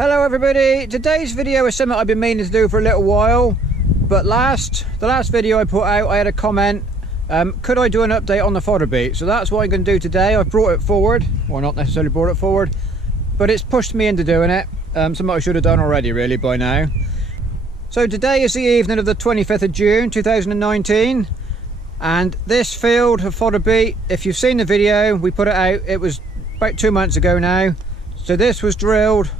Hello everybody, today's video is something I've been meaning to do for a little while, but the last video I put out I had a comment, could I do an update on the fodder beet? So that's what I'm going to do today. I've brought it forward, or not necessarily brought it forward, but it's pushed me into doing it, something I should have done already really by now. So today is the evening of the 25th of June 2019, and this field of fodder beet, if you've seen the video, we put it out, it was about 2 months ago now. So this was drilled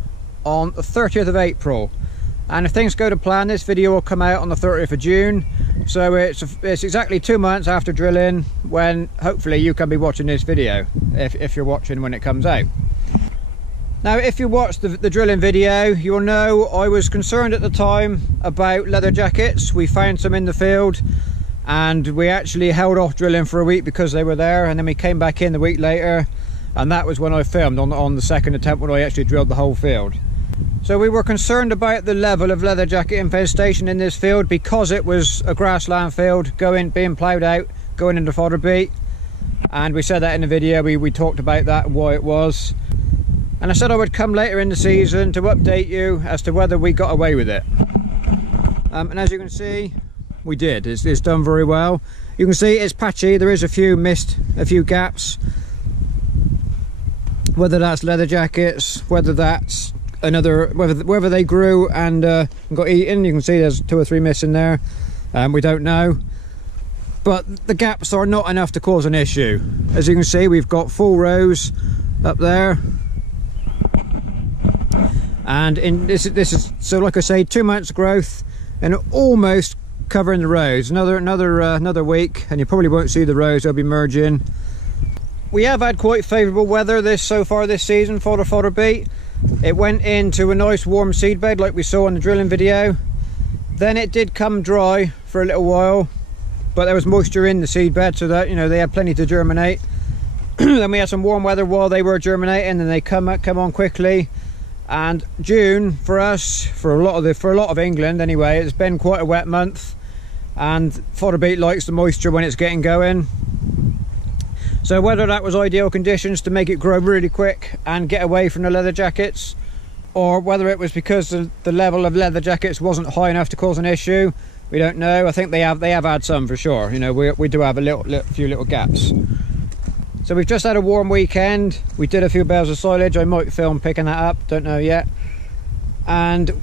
on the 30th of April, and if things go to plan, this video will come out on the 30th of June. So it's exactly 2 months after drilling when hopefully you can be watching this video, if you're watching when it comes out. Now if you watched the drilling video, you'll know I was concerned at the time about leather jackets. We found some in the field and we actually held off drilling for a week because they were there, and then we came back in the week later, and that was when I filmed on the second attempt when I actually drilled the whole field. So we were concerned about the level of leather jacket infestation in this field because it was a grassland field being ploughed out, going into fodder beet, and we said that in the video. We talked about that and why it was, and I said I would come later in the season to update you as to whether we got away with it. And as you can see, we did. It's done very well. You can see it's patchy, there is a few gaps, whether that's leather jackets, whether that's whether they grew and got eaten. You can see there's 2 or 3 missing there. We don't know, but the gaps are not enough to cause an issue. As you can see, we've got full rows up there, and this is so, like I say, 2 months growth and almost covering the rows. Another week and you probably won't see the rows, they'll be merging. We have had quite favourable weather so far this season for the fodder beet. It went into a nice warm seed bed like we saw in the drilling video. Then it did come dry for a little while, but there was moisture in the seed bed, so that, you know, they had plenty to germinate. Then we had some warm weather while they were germinating, and they come on quickly. And June for us, for a lot of England anyway, it's been quite a wet month, and fodder beet likes the moisture when it's getting going. So whether that was ideal conditions to make it grow really quick and get away from the leather jackets, or whether it was because the level of leather jackets wasn't high enough to cause an issue, we don't know. I think they have had some for sure. You know, we do have a few little gaps. So we've just had a warm weekend. We did a few bales of silage. I might film picking that up, don't know yet. And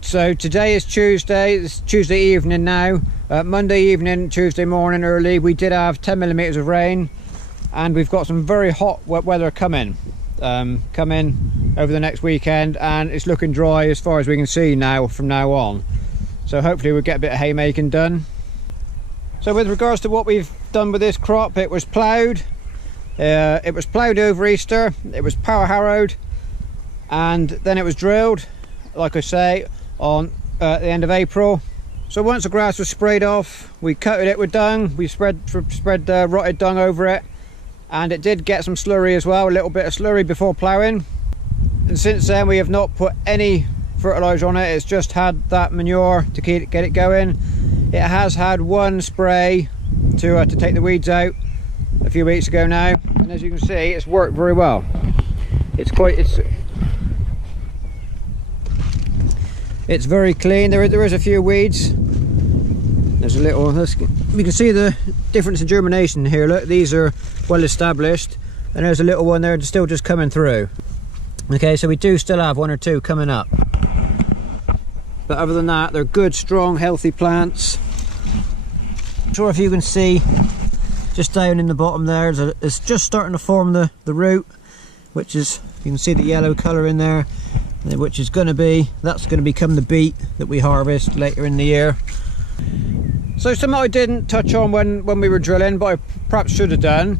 so today is Tuesday. It's Tuesday evening now. Monday evening, Tuesday morning early, we did have 10 millimeters of rain, and we've got some very hot wet weather coming over the next weekend, and it's looking dry as far as we can see now from now on. So hopefully we'll get a bit of haymaking done. So with regards to what we've done with this crop, it was ploughed. It was ploughed over Easter, it was power harrowed, and then it was drilled, like I say, on the end of April. So once the grass was sprayed off, we coated it with dung. We spread rotted dung over it, and it did get some slurry as well, a little bit of slurry before ploughing. And since then we have not put any fertiliser on it. It's just had that manure to get it going. It has had one spray to take the weeds out a few weeks ago now, and as you can see, it's worked very well. It's very clean. There is a few weeds. There's a little, we can see the difference in germination here. Look, these are well established, and there's a little one there still just coming through. Okay, so we do still have 1 or 2 coming up, but other than that, they're good, strong, healthy plants. Not sure if you can see just down in the bottom there, it's just starting to form the root, which is, you can see the yellow colour in there, which is that's going to become the beet that we harvest later in the year. So something I didn't touch on when we were drilling, but I perhaps should have done.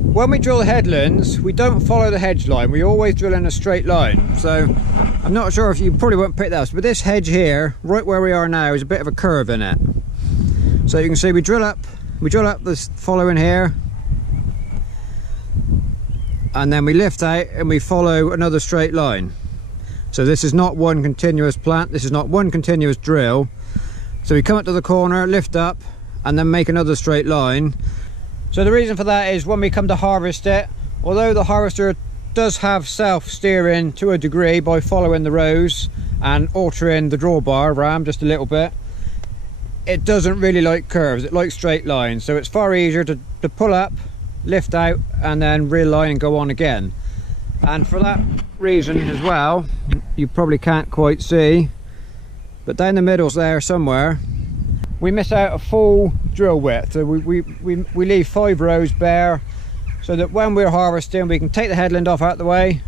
When we drill headlands, we don't follow the hedge line, we always drill in a straight line. So I'm not sure if you probably won't pick that up, but this hedge here, right where we are now, is a bit of a curve in it. So you can see we drill up this following here, and then we lift out and we follow another straight line. So this is not one continuous plant, this is not one continuous drill. So we come up to the corner, lift up, and then make another straight line. So the reason for that is when we come to harvest it, although the harvester does have self-steering to a degree by following the rows and altering the drawbar ram just a little bit. It doesn't really like curves, it likes straight lines, so it's far easier to pull up, lift out, and then realign and go on again. And for that reason as well, you probably can't quite see, but down the middle's there somewhere, we miss out a full drill width. So we leave 5 rows bare, so that when we're harvesting we can take the headland off out the way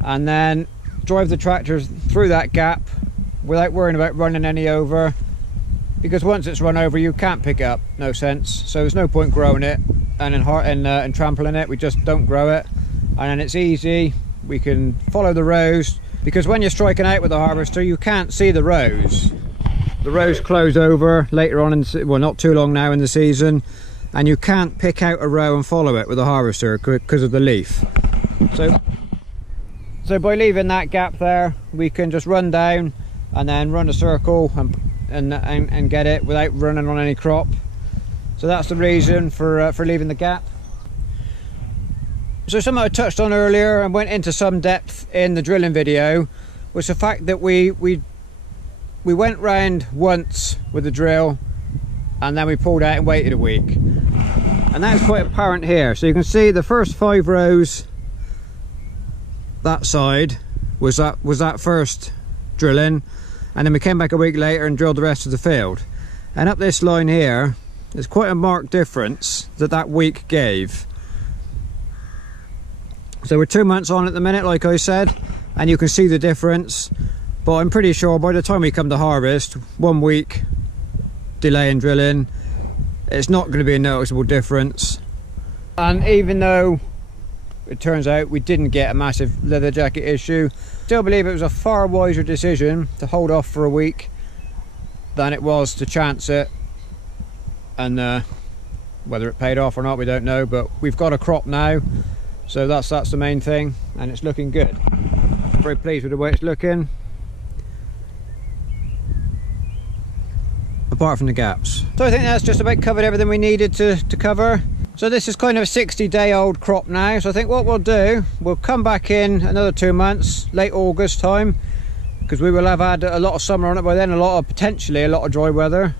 and then drive the tractors through that gap without worrying about running any over, because once it's run over you can't pick it up, no sense. So there's no point growing it and trampling it, we just don't grow it. And then it's easy, we can follow the rows, because when you're striking out with the harvester you can't see the rows. The rows close over later on well, not too long now in the season, and you can't pick out a row and follow it with a harvester because of the leaf. So by leaving that gap there, we can just run down and then run a circle and get it without running on any crop. So that's the reason for leaving the gap. So something I touched on earlier and went into some depth in the drilling video was the fact that we went round once with the drill and then we pulled out and waited a week. And that's quite apparent here. So you can see the first 5 rows that side was that first drilling, and then we came back a week later and drilled the rest of the field. And up this line here, there's quite a marked difference that week gave. So we're 2 months on at the minute, like I said, and you can see the difference. But I'm pretty sure by the time we come to harvest, 1 week delay in drilling, it's not going to be a noticeable difference. And even though it turns out we didn't get a massive leather jacket issue, still believe it was a far wiser decision to hold off for a week than it was to chance it. And whether it paid off or not we don't know, but we've got a crop now, so that's the main thing, and it's looking good. Very pleased with the way it's looking, apart from the gaps. So I think that's just about covered everything we needed to cover. So this is kind of a 60-day-old crop now, so I think what we'll do, we'll come back in another 2 months, late August time, because we will have had a lot of summer on it by then, potentially a lot of dry weather,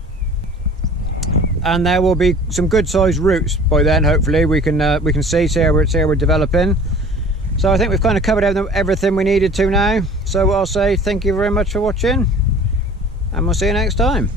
and there will be some good sized roots by then. Hopefully we can see how we're developing. So I think we've kind of covered everything we needed to now. So I'll say thank you very much for watching, and we'll see you next time.